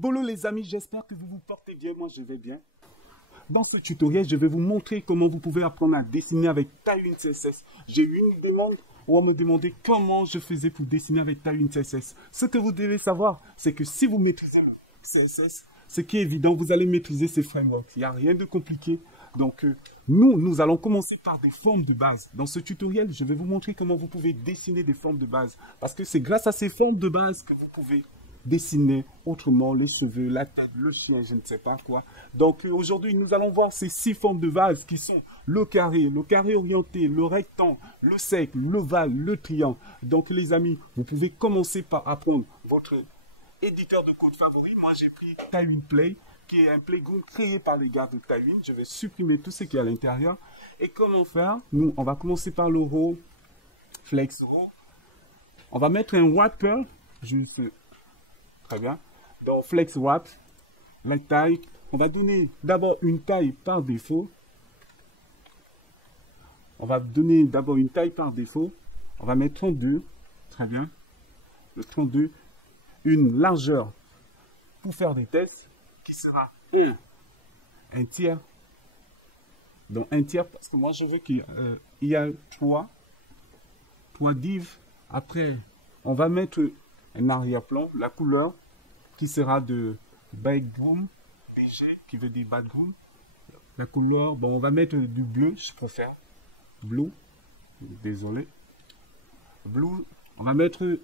Bonjour les amis, j'espère que vous vous portez bien, moi je vais bien. Dans ce tutoriel, je vais vous montrer comment vous pouvez apprendre à dessiner avec Tailwind CSS. J'ai eu une demande où on me demandait comment je faisais pour dessiner avec Tailwind CSS. Ce que vous devez savoir, c'est que si vous maîtrisez le CSS, ce qui est évident, vous allez maîtriser ces frameworks. Il n'y a rien de compliqué. Donc, nous allons commencer par des formes de base. Dans ce tutoriel, je vais vous montrer comment vous pouvez dessiner des formes de base. Parce que c'est grâce à ces formes de base que vous pouvez dessiner autrement les cheveux, la tête, le chien, je ne sais pas quoi. Donc aujourd'hui, nous allons voir ces 6 formes de base qui sont le carré orienté, le rectangle, le cercle, l'ovale, le triangle. Donc les amis, vous pouvez commencer par apprendre votre éditeur de code favori. Moi, j'ai pris Tailwind Play, qui est un playground créé par les gars de Tailwind. Je vais supprimer tout ce qui est à l'intérieur. Et comment faire? Nous, on va commencer par le row, flex row. On va mettre un wrapper, juste... Très bien. Dans Flex Wrap, la taille, on va donner d'abord une taille par défaut. On va donner d'abord une taille par défaut. On va mettre 32. Très bien. Le 32. Une largeur pour faire des tests qui sera un tiers. Donc un tiers parce que moi je veux qu'il y a 3 divs. Après, on va mettre un arrière-plan, la couleur qui sera de background, BG, qui veut dire background. La couleur, bon, on va mettre du bleu, je préfère. Blue, désolé. Blue, on va mettre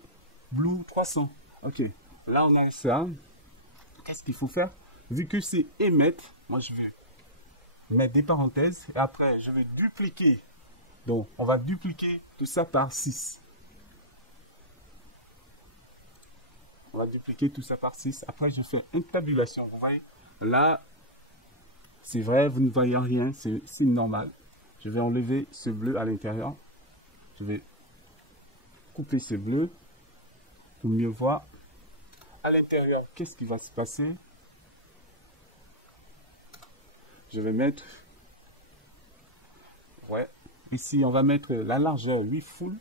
blue 300. Ok, là on a ça. Qu'est-ce qu'il faut faire? Vu que c'est émettre, moi je vais mettre des parenthèses et après je vais dupliquer. Donc, on va dupliquer tout ça par 6. On va dupliquer tout ça par 6. Après, je fais une tabulation. Vous voyez, là, c'est vrai, vous ne voyez rien. C'est normal. Je vais enlever ce bleu à l'intérieur. Je vais couper ce bleu pour mieux voir. À l'intérieur, qu'est-ce qui va se passer? Je vais mettre... Ouais. Ici, on va mettre la largeur 8 full.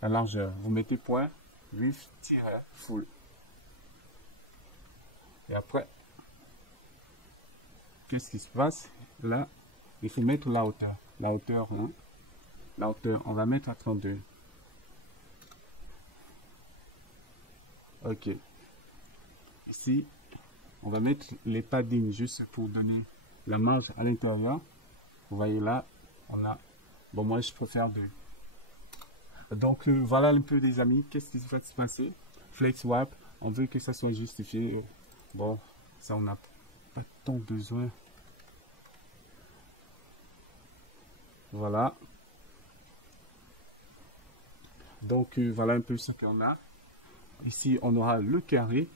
La largeur, vous mettez point 8-full. Et après, qu'est-ce qui se passe? Là, il faut mettre la hauteur. La hauteur, hein? La hauteur, on va mettre à 32. Ok. Ici, on va mettre les paddings juste pour donner la marge à l'intérieur. Vous voyez là, on a... Bon, moi, je préfère 2. Donc voilà un peu les amis, qu'est-ce qui va se passer? Flex Wrap, on veut que ça soit justifié. Bon, ça on n'a pas tant besoin. Voilà. Donc voilà un peu ce qu'on a. Ici on aura le carré.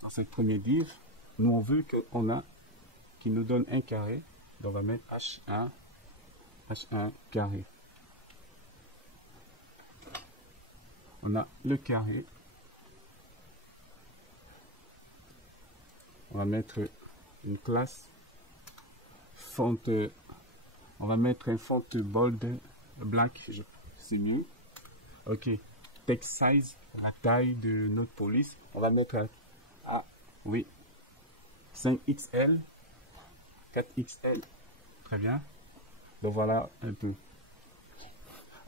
Dans cette première div, nous on veut qu'on a qui nous donne un carré. Donc on va mettre H1 carré. On a le carré. On va mettre une classe. Font. On va mettre un font bold black. C'est mieux. Ok. Text size. La taille de notre police. On va mettre oui. 5XL. 4XL. Très bien. Donc voilà un peu.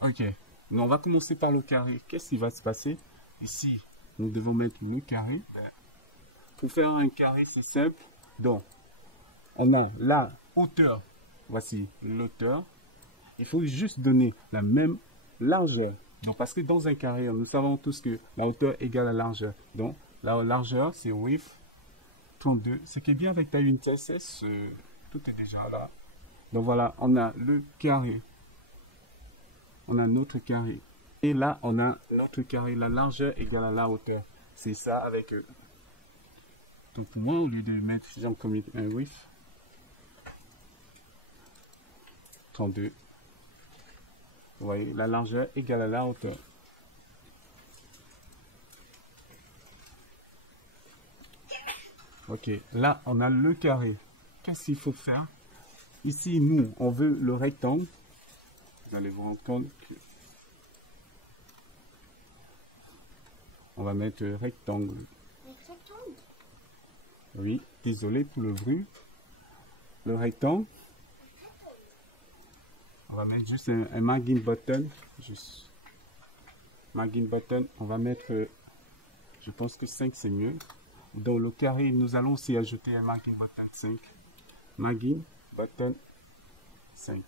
Ok. Mais on va commencer par le carré. Qu'est-ce qui va se passer? Ici, nous devons mettre le carré. Pour faire un carré, c'est simple. Donc, on a la hauteur. Voici l'hauteur. Il faut juste donner la même largeur. Donc, parce que dans un carré, nous savons tous que la hauteur égale la largeur. Donc, la largeur, c'est width 32. Ce qui est bien avec Tailwind CSS, tout est déjà là. Donc voilà, on a le carré. On a notre carré. Et là, on a notre carré. La largeur égale à la hauteur. C'est ça avec... Donc moi, au lieu de mettre, j'en commit un width. 32. Vous voyez, la largeur égale à la hauteur. Ok, là, on a le carré. Qu'est-ce qu'il faut faire? Ici, nous, on veut le rectangle. Vous allez vous rendre compte que On va mettre rectangle. Oui, désolé pour le bruit. Le rectangle. On va mettre juste un margin button. Juste margin button. On va mettre, je pense que 5 c'est mieux. Dans le carré, nous allons aussi ajouter un margin button 5. Margin button 5.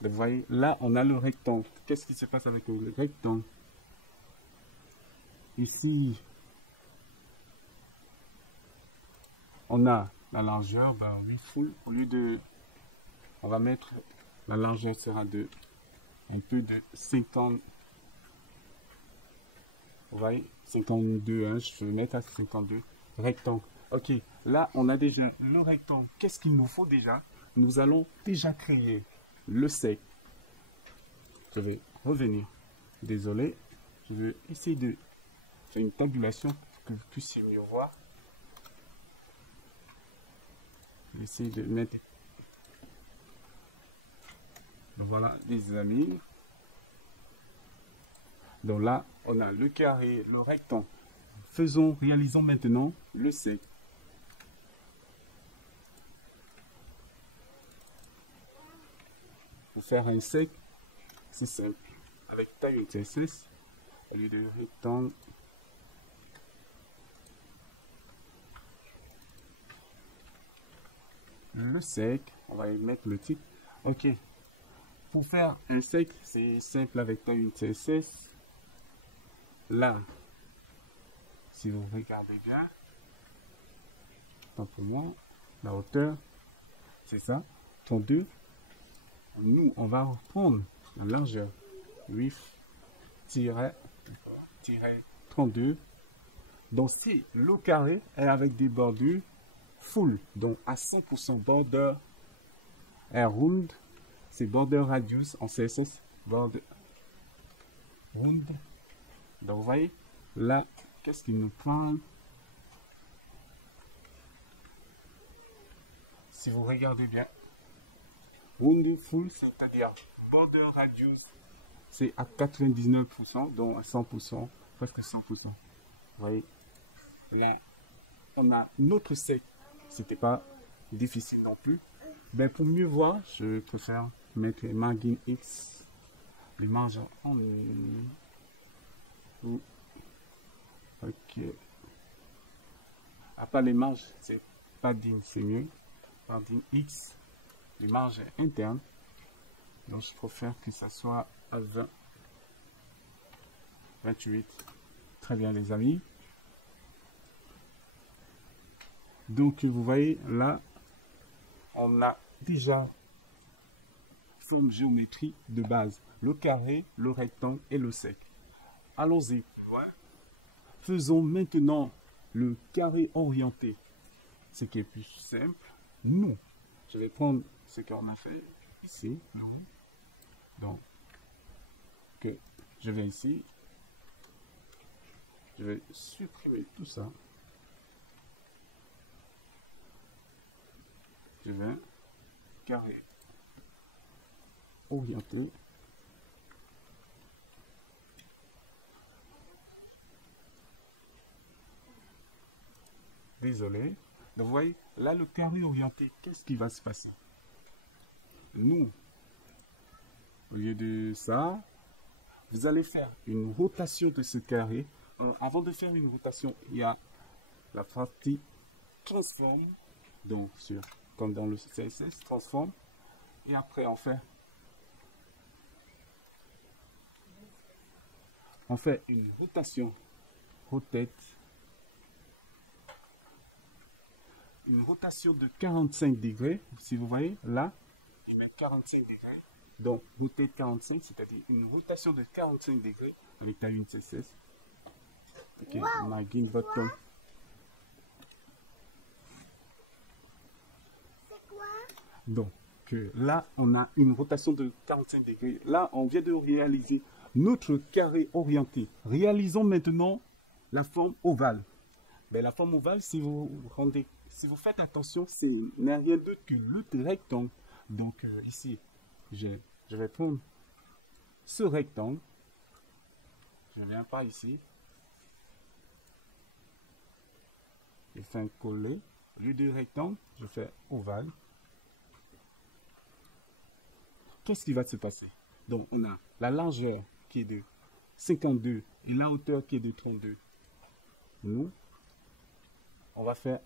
Vous voyez, là, on a le rectangle. Qu'est-ce qui se passe avec le rectangle? Ici, on a la largeur, ben oui, full. Au lieu de, on va mettre, la largeur sera de, un peu de 50. Vous voyez, 52, hein, je vais mettre à 52. Rectangle. Ok, là, on a déjà le rectangle. Qu'est-ce qu'il nous faut déjà? Nous allons déjà créer le sec. Je vais revenir. Désolé, je vais essayer de faire une tabulation pour que vous puissiez mieux voir. Je vais essayer de mettre. Donc voilà, les amis. Donc là, on a le carré, le rectangle. Réalisons maintenant le sec. Pour faire un sec, c'est simple. Avec taille CSS, au lieu de rectangle, le sec, on va y mettre le titre. Ok. Pour faire un sec, c'est simple avec taille CSS. Là, si vous regardez bien, tant pour moi, la hauteur, c'est ça, 32. Nous, on va reprendre la largeur 8-32. Donc, si le carré est avec des bordures full, donc à 100% border est round, c'est border radius en CSS, border round. Donc, vous voyez, là, qu'est-ce qu'il nous prend? Si vous regardez bien, round full, c'est-à-dire border radius, c'est à 99%, donc à 100%, presque 100%. Vous voyez, là, on a notre sec. C'était pas difficile non plus. Ben, pour mieux voir, je préfère mettre les margin X, les marges en ok. À part les marges, c'est padding, c'est mieux. Padding X, les marges internes. Donc je préfère que ça soit à 20. 28. Très bien les amis. Donc vous voyez là, on a déjà forme géométrie de base. Le carré, le rectangle et le sec. Allons-y. Faisons maintenant le carré orienté. Ce qui est plus simple. Nous, je vais prendre ce qu'on a fait ici. Donc, que je vais ici. Je vais supprimer tout ça. Je vais carré orienté. Désolé. Donc, vous voyez, là, le carré orienté, qu'est-ce qui va se passer? Nous, au lieu de ça, vous allez faire une rotation de ce carré. Avant de faire une rotation, il y a la partie transform. Donc, comme dans le CSS, transform. Et après, on fait une rotation. Rotate. Une rotation de 45 degrés, si vous voyez, là, je mets 45 degrés. Donc, rotate 45, c'est-à-dire une rotation de 45 degrés avec ta une CSS. Ok, wow. Margin button. C'est quoi? Donc, là, on a une rotation de 45 degrés. Là, on vient de réaliser notre carré orienté. Réalisons maintenant la forme ovale. Mais la forme ovale, si vous faites attention, c'est n'est rien d'autre que le rectangle. Donc ici, je vais prendre ce rectangle. Je ne viens pas ici. je fais un collet. Au lieu de rectangle, je fais ovale. Qu'est-ce qui va se passer? Donc, on a la largeur qui est de 52 et la hauteur qui est de 32. Nous, on va faire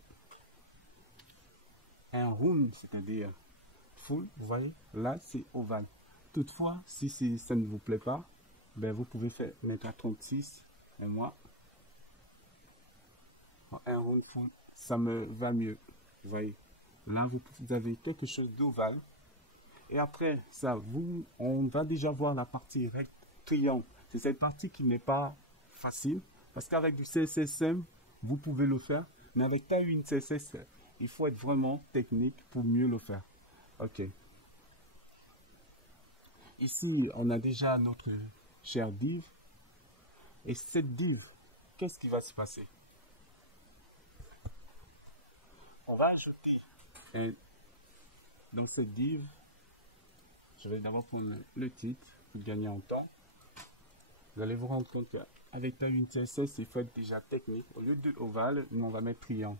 un round, c'est-à-dire full. Vous voyez, là, c'est ovale. Toutefois, si ça ne vous plaît pas, ben, vous pouvez mettre à 36. Et moi, un round full, ça me va mieux. Vous voyez, là, vous avez quelque chose d'ovale. Et après ça, on va déjà voir la partie triangle. C'est cette partie qui n'est pas facile. Parce qu'avec du CSSM, vous pouvez le faire. Mais avec Tailwind CSS, il faut être vraiment technique pour mieux le faire. Ok. Ici, on a déjà notre chère div. Et cette div, qu'est-ce qui va se passer? On va ajouter dans cette div. Je vais d'abord prendre le titre pour gagner en temps. Vous allez vous rendre compte qu'avec Tailwind CSS, il faut être déjà technique. Au lieu de ovale, nous on va mettre triangle.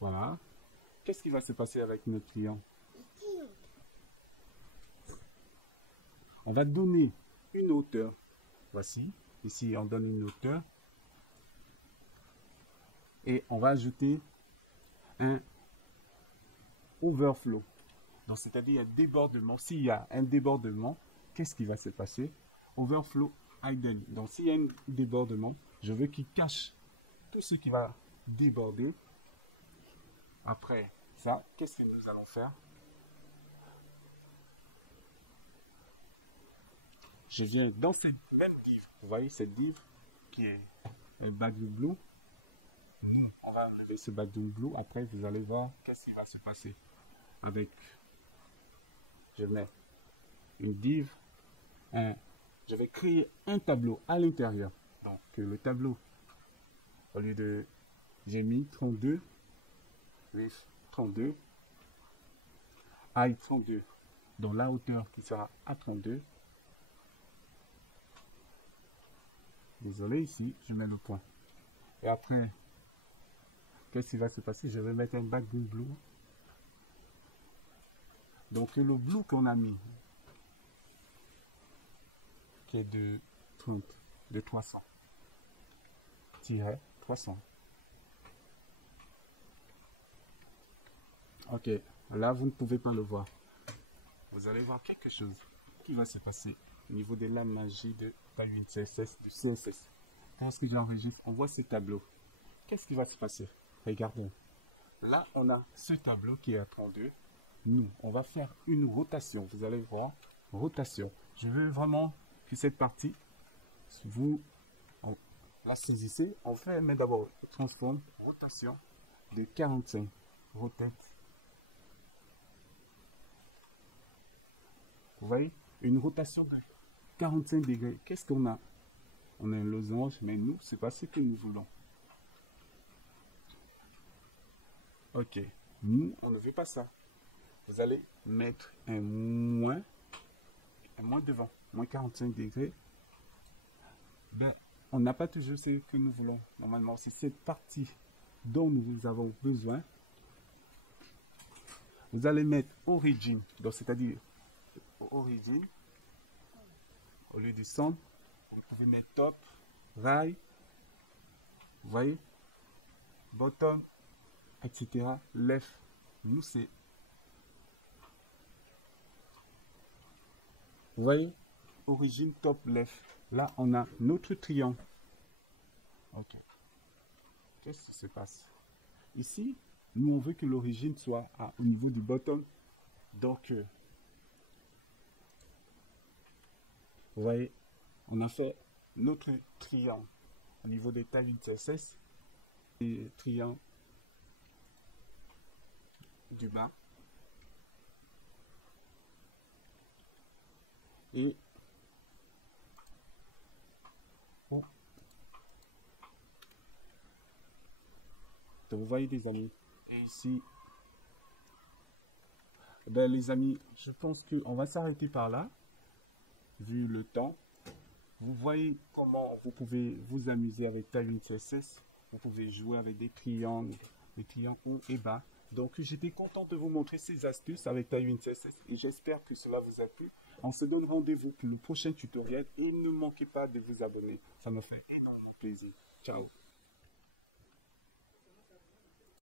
Voilà. Qu'est-ce qui va se passer avec notre triangle? On va donner une hauteur. Voici. Ici, on donne une hauteur. Et on va ajouter un overflow. Donc, c'est-à-dire un débordement. S'il y a un débordement, qu'est-ce qui va se passer? Overflow hidden. Donc, s'il y a un débordement, je veux qu'il cache tout ce qui va déborder. Après ça, qu'est-ce que nous allons faire? Je viens dans cette même div. Vous voyez cette div qui est un background blue. Nous, on va enlever ce background blue. Après, vous allez voir qu'est-ce qui va se passer. Avec, je mets une div, je vais créer un tableau à l'intérieur. Donc le tableau, au lieu de, j'ai mis 32, width 32, height 32, donc la hauteur qui sera à 32. Désolé, ici, je mets le point. Et après, qu'est-ce qui va se passer? Je vais mettre un background blue. Donc le blue qu'on a mis, qui est de 30, de 300, 300. Ok, là vous ne pouvez pas le voir. Vous allez voir quelque chose qui va se passer au niveau de la magie de Tailwind CSS, du CSS. Lorsque j'enregistre, on voit ce tableau. Qu'est-ce qui va se passer? Regardez. Là, on a ce tableau qui est à 32. Nous, on va faire une rotation. Vous allez voir, rotation. Je veux vraiment que cette partie, vous la saisissez. On fait, mais d'abord, transforme, rotation de 45. Rotate. Vous voyez, une rotation de 45 degrés. Qu'est-ce qu'on a? On a un losange, mais nous, c'est pas ce que nous voulons. Ok, nous, on ne veut pas ça. Vous allez mettre un moins devant, moins 45 degrés. Ben, on n'a pas toujours ce que nous voulons. Normalement, c'est cette partie dont nous avons besoin. Vous allez mettre origine, donc c'est-à-dire origine, au lieu du centre, vous pouvez mettre top, right, vous voyez, bottom, etc. Left, nous c'est, vous voyez, origine, top, left. Là, on a notre triangle. Ok. Qu'est-ce qui se passe? Ici, nous, on veut que l'origine soit au niveau du bottom. Donc, vous voyez, on a fait notre triangle au niveau des Tailwind CSS. Et triangle du bas. Et vous voyez les amis, et ici, ben, les amis, je pense qu'on va s'arrêter par là, vu le temps. Vous voyez comment vous pouvez vous amuser avec Tailwind CSS. Vous pouvez jouer avec des triangles haut et bas. Donc, j'étais content de vous montrer ces astuces avec Tailwind CSS et j'espère que cela vous a plu. On se donne rendez-vous pour le prochain tutoriel et ne manquez pas de vous abonner. Ça me fait énormément plaisir. Ciao.